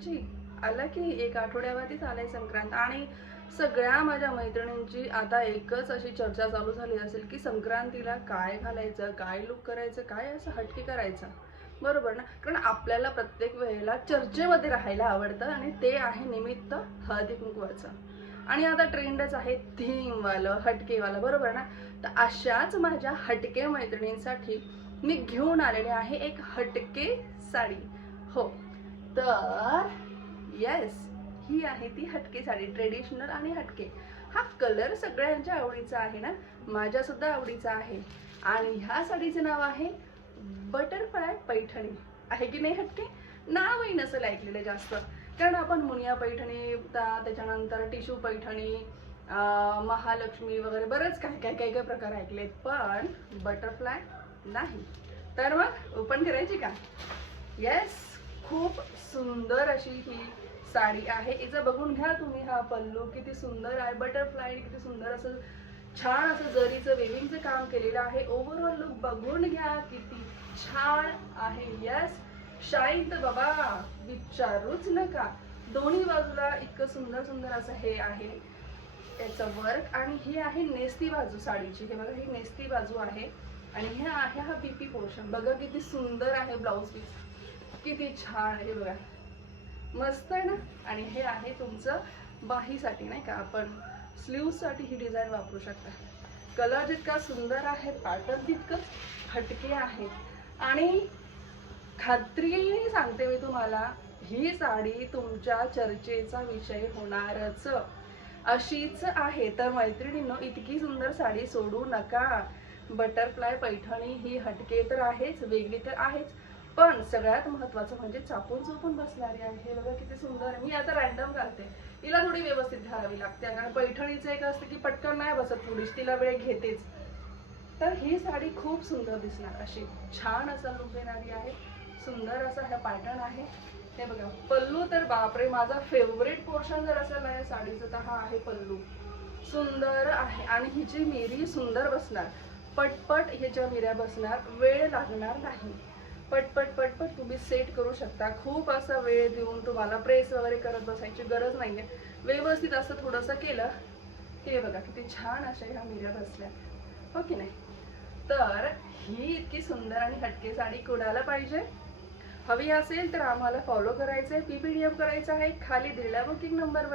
संक्रांतीची. आला की एक आठवड्यावरतीच आलाय संक्रांत आणि सगळ्या माझ्या मैत्रिणींची आता एकच अशी चर्चा चालू झाली असेल की संक्रांतीला काय घालायचं, काय लुक करायचं, काय असं हटके करायचं. बरोबर ना? कारण आपल्याला प्रत्येक वेळेला चर्चेमध्ये राहायला आवडतं आणि ते आहे निमित्त हळदी कुंकवाचं. आणि आता ट्रेंडच आहे थीमवालं, हटकेवालं, बरोबर ना? तर अशाच माझ्या हटके मैत्रिणींसाठी मी घेऊन आलेले आहे एक हटके साडी. हो, तर येस, ही आहे ती हटके साडी, ट्रेडिशनल आणि हटके. हा कलर सगळ्यांच्या आवडीचा आहे ना, माझ्या सुद्धा आवडीचा आहे. आणि ह्या साडीचं नाव आहे बटरफ्लाय पैठणी. आहे की नाही हटके? नावही नसेल ऐकलेलं जास्त, कारण आपण मुनिया पैठणी, त्याच्यानंतर टिशू पैठणी, महालक्ष्मी वगैरे बरेच काय काय काय काय प्रकार ऐकलेत, पण बटरफ्लाय नाही. तर मग ओपन करायची का? येस, खूप सुंदर अशी ही साडी आहे. हिचं बघून घ्या तुम्ही, हा पल्लू किती सुंदर आहे, बटरफ्लाय किती सुंदर असं छान असं जरीचं वेविंगचं काम केलेलं आहे. ओव्हरऑल लुक बघून घ्या किती छान आहे. येस, शाईन तर बाबा विचारूच नका. दोन्ही बाजूला इतकं सुंदर सुंदर असं हे आहे याचं वर्क. आणि ही आहे नेस्ती बाजू साडीची. हे बघा, ही नेस्ती बाजू आहे आणि हे आहे हा बीपी पोर्शन. बघा किती सुंदर आहे, ब्लाउज पीस किती छान आहे बघा, मस्त आहे ना. आणि हे आहे तुमचं बाहीसाठी, नाही का, आपण स्लीव्हसाठी ही डिझाईन वापरू शकता. कलर जितका सुंदर आहे, पॅटर्न तितकंच हटके आहे. आणि खात्रीने सांगते मी तुम्हाला, ही साडी तुमच्या चर्चेचा विषय होणारच, अशीच आहे. तर मैत्रिणींनो, इतकी सुंदर साडी सोडू नका. बटरफ्लाय पैठणी ही हटके तर आहेच, वेगळी तर आहेच, पण सगळ्यात महत्त्वाचं म्हणजे चापून चोपून बसणारी आहे. हे बघा किती सुंदर. मी आता रॅन्डम घालते, हिला थोडी व्यवस्थित घालावी लागते, कारण पैठणीचं एक असतं की पटकन नाही बसत, थोडीशी तिला वेळ घेतेच. तर ही साडी खूप सुंदर दिसणार, अशी छान असं लुक देणारी आहे. सुंदर असा हा पॅटर्न आहे. हे बघा, पल्लू तर बापरे, माझा फेवरेट पोर्शन जर असेल ना या साडीचं तर हा आहे पल्लू. सुंदर आहे आणि हिची मिरी सुंदर बसणार, पटपट ह्याच्या मिऱ्या बसणार, वेळ लागणार नाही. पटपट पटपट तुम्ही सेट करू शकता. खूप असा वेळ देऊन तुम्हाला प्रेस वगैरे करत बसायची गरज नाहीये. व्यवस्थित असं थोडंसं केलं, हे बघा किती छान अशा ह्या मिऱ्या बसल्या, हो की नाही? तर ही इतकी सुंदर आणि हटके साडी कोणाला पाहिजे, हवी असेल तर आम्हाला फॉलो करायचंय, PPDF करायचं आहे खाली दिलेल्या बुकिंग नंबरवर.